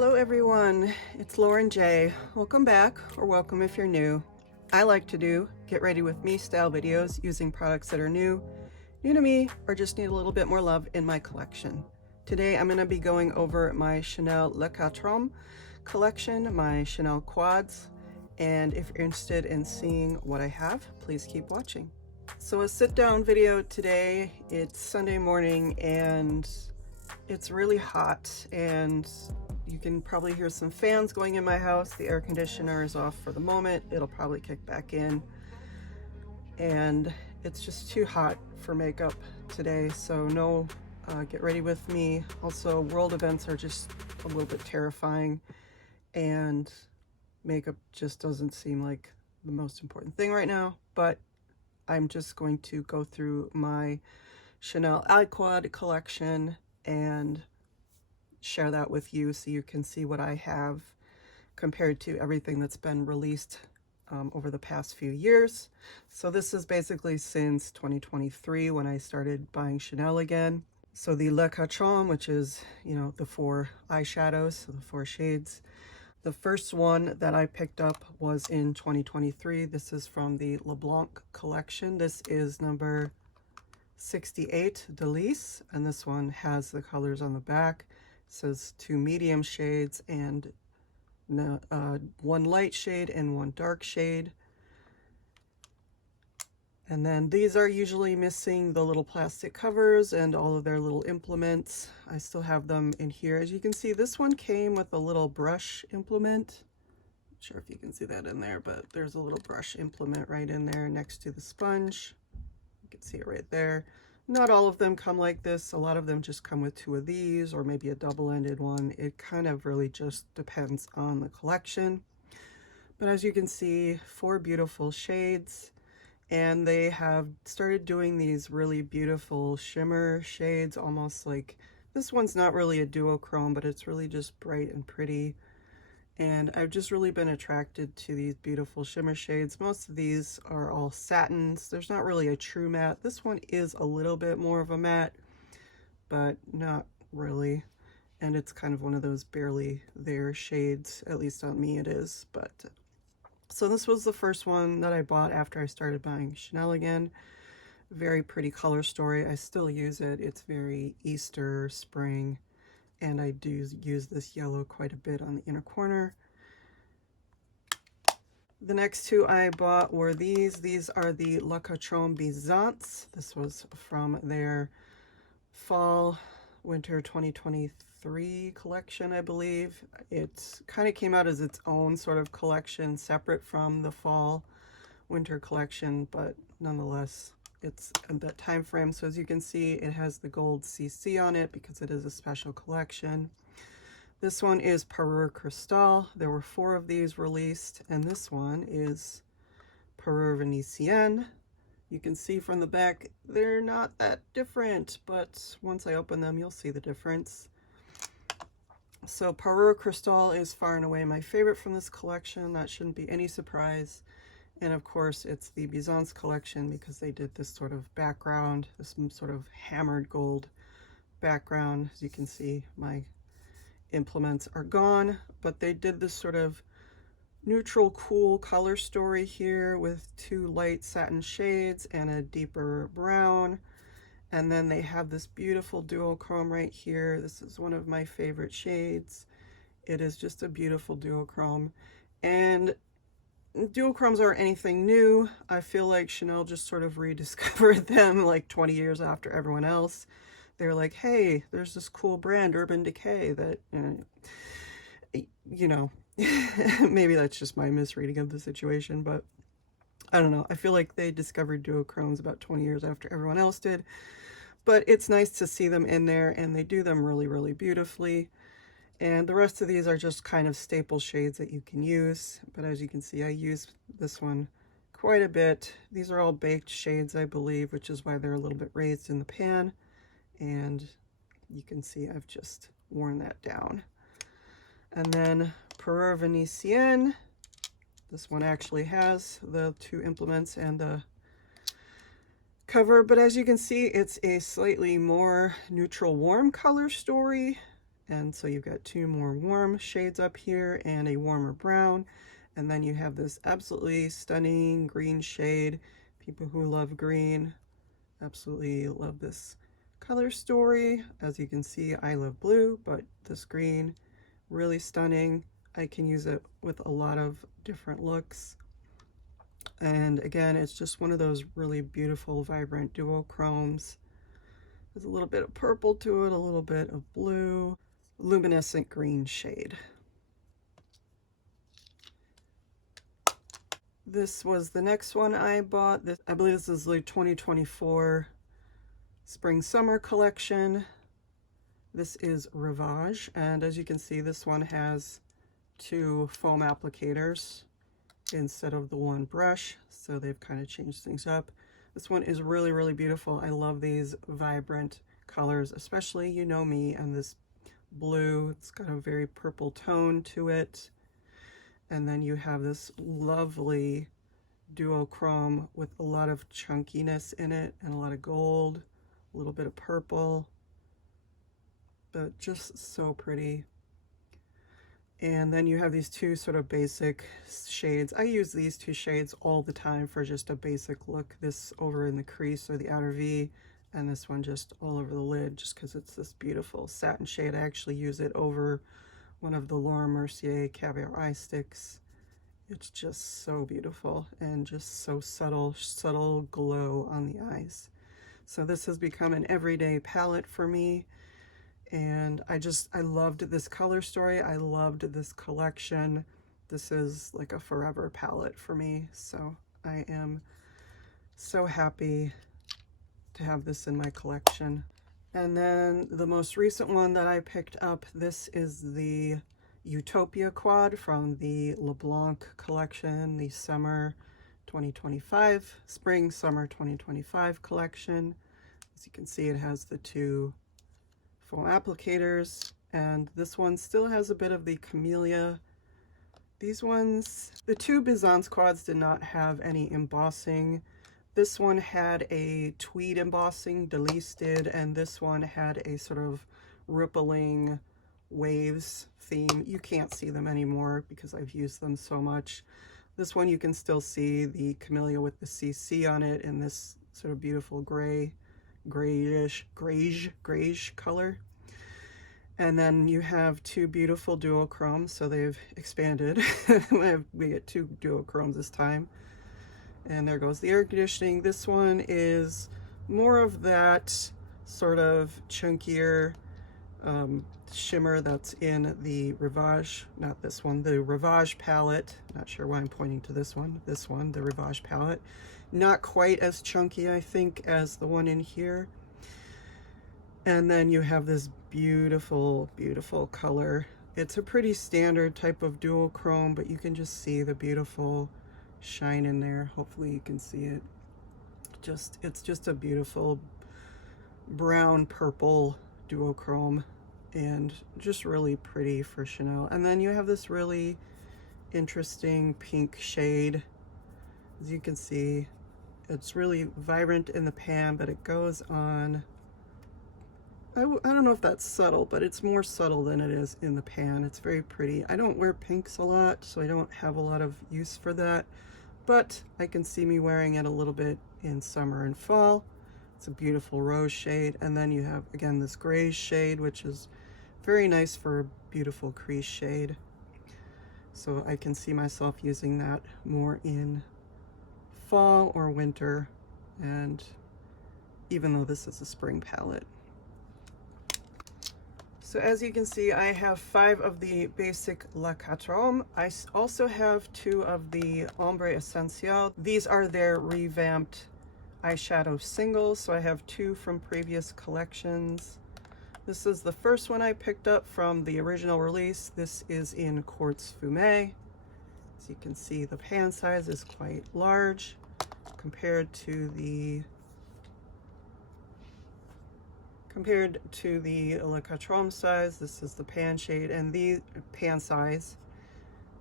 Hello everyone, it's Lauren J. Welcome back, or welcome if you're new. I like to do get ready with me style videos using products that are new to me, or just need a little bit more love in my collection. Today I'm going to be going over my Chanel Le Quatre collection, my Chanel quads, and if you're interested in seeing what I have, please keep watching. So a sit down video today. It's Sunday morning and it's really hot, and you can probably hear some fans going in my house. The air conditioner is off for the moment. It'll probably kick back in. And it's just too hot for makeup today, so no get ready with me. Also, world events are just a little bit terrifying, and makeup just doesn't seem like the most important thing right now. But I'm just going to go through my Chanel iQuad collection and share that with you so you can see what I have compared to everything that's been released over the past few years. So this is basically since 2023 when I started buying Chanel again. So the Le Quatre, which is, the 4 eyeshadows, so the 4 shades. The first one that I picked up was in 2023. This is from the LeBlanc collection. This is number 68 Delice, and this one has the colors on the back. It says 2 medium shades and 1 light shade and 1 dark shade. And then these are usually missing the little plastic covers and all of their little implements. I still have them in here. As you can see, this one came with a little brush implement. Not sure if you can see that in there, but there's a little brush implement right in there next to the sponge. You can see it right there. Not all of them come like this. A lot of them just come with 2 of these, or maybe a double-ended one. It kind of really just depends on the collection. But as you can see, 4 beautiful shades, and they have started doing these really beautiful shimmer shades, almost like, this one's not really a duochrome, but it's really just bright and pretty. And I've just really been attracted to these beautiful shimmer shades. Most of these are all satins. There's not really a true matte. This one is a little bit more of a matte, but not really. And it's kind of one of those barely there shades, at least on me it is. But so this was the first one that I bought after I started buying Chanel again. Very pretty color story. I still use it. It's very Easter, spring. And I do use this yellow quite a bit on the inner corner. The next 2 I bought were these. These are the Le Quatre Byzance. This was from their fall winter 2023 collection, I believe. It kind of came out as its own sort of collection, separate from the fall winter collection, but nonetheless, it's in that time frame. So as you can see, it has the gold CC on it because it is a special collection. This one is Peru Crystal. There were 4 of these released, and this one is Peru Venetienne. You can see from the back, they're not that different, but once I open them, you'll see the difference. So Peru Crystal is far and away my favorite from this collection. That shouldn't be any surprise. And of course, it's the Byzance collection because they did this sort of background, this sort of hammered gold background. As you can see, my implements are gone, but they did this sort of neutral, cool color story here with 2 light satin shades and a deeper brown. And then they have this beautiful duochrome right here. This is one of my favorite shades. It is just a beautiful duochrome. And duochromes aren't anything new. I feel like Chanel just sort of rediscovered them like 20 years after everyone else. They're like, hey, there's this cool brand, Urban Decay, that, maybe that's just my misreading of the situation, but I don't know. I feel like they discovered duochromes about 20 years after everyone else did. But it's nice to see them in there, and they do them really, really beautifully. And the rest of these are just kind of staple shades that you can use. But as you can see, I use this one quite a bit. These are all baked shades, I believe, which is why they're a little bit raised in the pan. And you can see I've just worn that down. And then Peru Venetienne. This one actually has the 2 implements and the cover, but as you can see, it's a slightly more neutral warm color story, And so you've got two more warm shades up here and a warmer brown. And then you have this absolutely stunning green shade. People who love green absolutely love this color story. As you can see, I love blue, but this green, really stunning. I can use it with a lot of different looks. And again, it's just one of those really beautiful, vibrant duochromes. There's a little bit of purple to it, a little bit of blue, luminescent green shade. This was the next one I bought. I believe this is the 2024 Spring Summer collection. This is Ravage, and as you can see, this one has two foam applicators instead of the one brush, so they've kind of changed things up. This one is really, really beautiful. I love these vibrant colors, especially, you know me, and this blue. It's got a very purple tone to it. And then you have this lovely duochrome with a lot of chunkiness in it and a lot of gold, a little bit of purple, but just so pretty. And then you have these two sort of basic shades. I use these two shades all the time for just a basic look. This over in the crease or the outer V, and this one just all over the lid, just because it's this beautiful satin shade. I actually use it over one of the Laura Mercier Caviar Eye Sticks. It's just so beautiful and just so subtle glow on the eyes. So this has become an everyday palette for me. And I loved this color story. I loved this collection. This is like a forever palette for me. So I am so happy to have this in my collection. And then the most recent one that I picked up, this is the Utopia quad from the LeBlanc collection, the summer 2025, spring summer 2025 collection. As you can see, it has the two foam applicators, and this one still has a bit of the camellia. These ones, the two Byzance quads did not have any embossing. This one had a tweed embossing, Delise did, and this one had a sort of rippling waves theme. You can't see them anymore because I've used them so much. This one you can still see the camellia with the CC on it in this sort of beautiful grayish color. And then you have two beautiful duochromes, so they've expanded. We get two duochromes this time. And there goes the air conditioning. This one is more of that sort of chunkier shimmer that's in the Ravage, not this one, the Ravage palette. Not sure why I'm pointing to this one, the Ravage palette. Not quite as chunky, I think, as the one in here. And then you have this beautiful, beautiful color. It's a pretty standard type of duochrome, but you can just see the beautiful shine in there. Hopefully you can see it. It's just a beautiful brown purple duochrome and just really pretty for Chanel. And then you have this really interesting pink shade. As you can see, it's really vibrant in the pan, but it goes on, I don't know if that's subtle, but it's more subtle than it is in the pan. It's very pretty. I don't wear pinks a lot, so I don't have a lot of use for that, but I can see me wearing it a little bit in summer and fall. It's a beautiful rose shade. And then you have, again, this gray shade, which is very nice for a beautiful crease shade. So I can see myself using that more in fall or winter, and even though this is a spring palette. So as you can see, I have 5 of the basic La Quatre. I also have 2 of the Ombre Essential. These are their revamped eyeshadow singles, so I have 2 from previous collections. This is the first one I picked up from the original release. This is in Quartz Fumé. As you can see, the pan size is quite large compared to the Le Quatre size. This is the pan shade, and the pan size.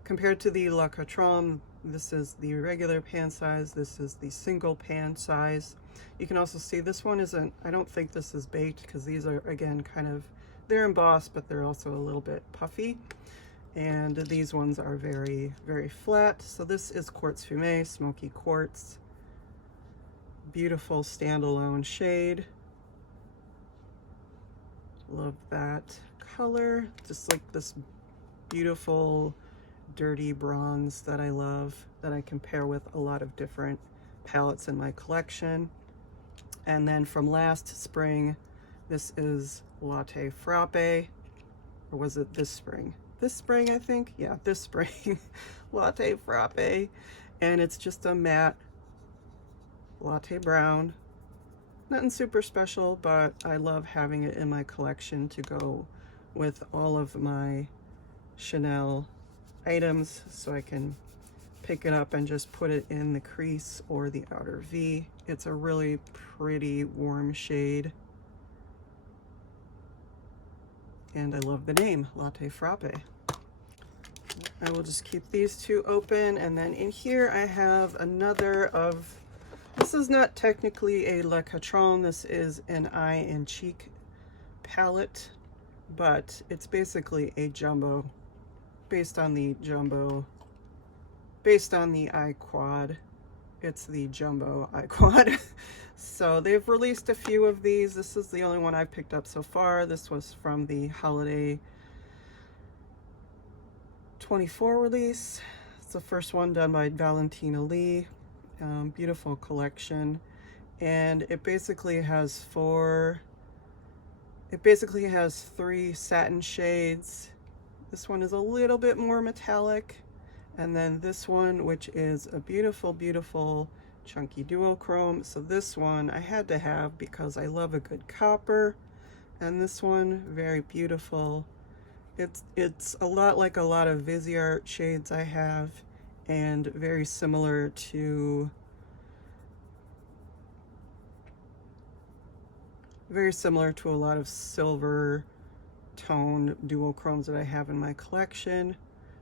Compared to the Le Quatre, this is the regular pan size. This is the single pan size. You can also see this one isn't, I don't think this is baked, because these are, again, kind of they're embossed, but they're also a little bit puffy. And these ones are very, very flat. So this is Quartz Fumé, Smoky Quartz. Beautiful standalone shade. Love that color. Just like this beautiful dirty bronze that I love, that I can pair with a lot of different palettes in my collection. And then from last spring, this is Latte Frappe, or was it this spring? This spring, I think. Yeah, this spring. Latte Frappe. And it's just a matte latte brown. Nothing super special, but I love having it in my collection to go with all of my Chanel items, so I can pick it up and just put it in the crease or the outer V. It's a really pretty warm shade. And I love the name, Latte Frappe. I will just keep these two open, and then in here I have another of, this is not technically a Le Catron, this is an eye and cheek palette, but it's basically a jumbo, based on the eye quad. It's the jumbo eye quad. So they've released a few of these. This is the only one I've picked up so far. This was from the holiday 24 release. It's the first one done by Valentina Lee. Beautiful collection, and it basically has three satin shades. This one is a little bit more metallic, and then this one, which is a beautiful, beautiful chunky duochrome. So this one I had to have because I love a good copper, and this one, very beautiful. It's a lot like a lot of Viseart shades I have, and very similar to a lot of silver tone duochromes that I have in my collection.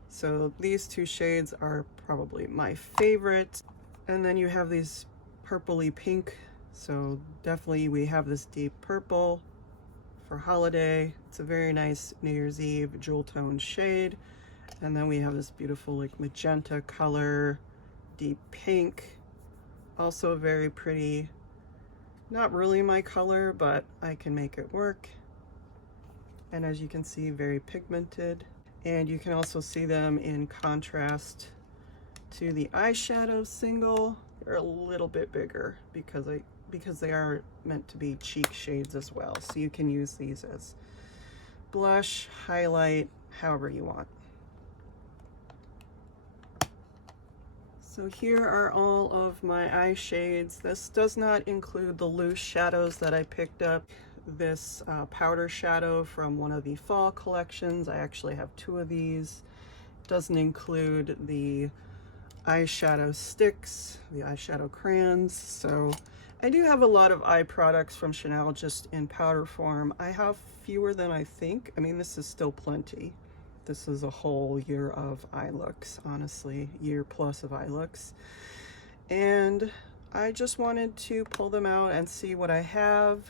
So these two shades are probably my favorite. And then you have these purpley pink. So definitely we have this deep purple for holiday. It's a very nice New Year's Eve jewel tone shade. And then we have this beautiful like magenta color, deep pink, also very pretty. Not really my color, but I can make it work. And as you can see, very pigmented. And you can also see them in contrast to the Eyeshadow Single. They're a little bit bigger because they are meant to be cheek shades as well. So you can use these as blush, highlight, however you want. So here are all of my eye shades. This does not include the loose shadows that I picked up. This powder shadow from one of the fall collections. I actually have two of these. It doesn't include the eyeshadow sticks, the eyeshadow crayons. So I do have a lot of eye products from Chanel just in powder form. I have fewer than I think. I mean, this is still plenty. This is a whole year of eye looks, honestly, year plus of eye looks. And I just wanted to pull them out and see what I have.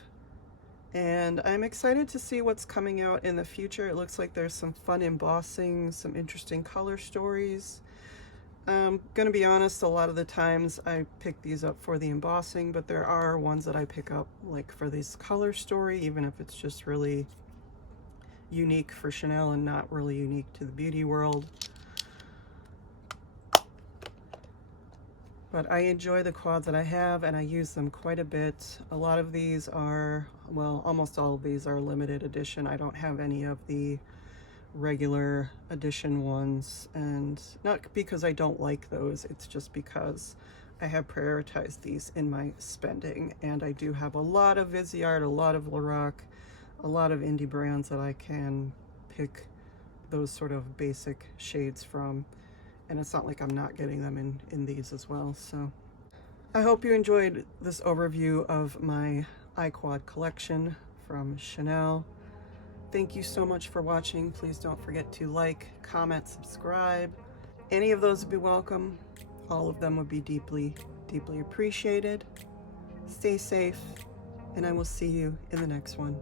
And I'm excited to see what's coming out in the future. It looks like there's some fun embossing, some interesting color stories. I'm gonna be honest, a lot of the times I pick these up for the embossing, but there are ones that I pick up like for this color story, even if it's just really unique for Chanel and not really unique to the beauty world. But I enjoy the quads that I have, and I use them quite a bit. A lot of these are, well, almost all of these are limited edition. I don't have any of the regular edition ones, and not because I don't like those, it's just because I have prioritized these in my spending. And I do have a lot of Viseart, a lot of Lorac, a lot of indie brands that I can pick those sort of basic shades from, and it's not like I'm not getting them in these as well. So I hope you enjoyed this overview of my eye quad collection from Chanel. Thank you so much for watching. Please don't forget to like, comment, subscribe. Any of those would be welcome. All of them would be deeply, deeply appreciated. Stay safe, and I will see you in the next one.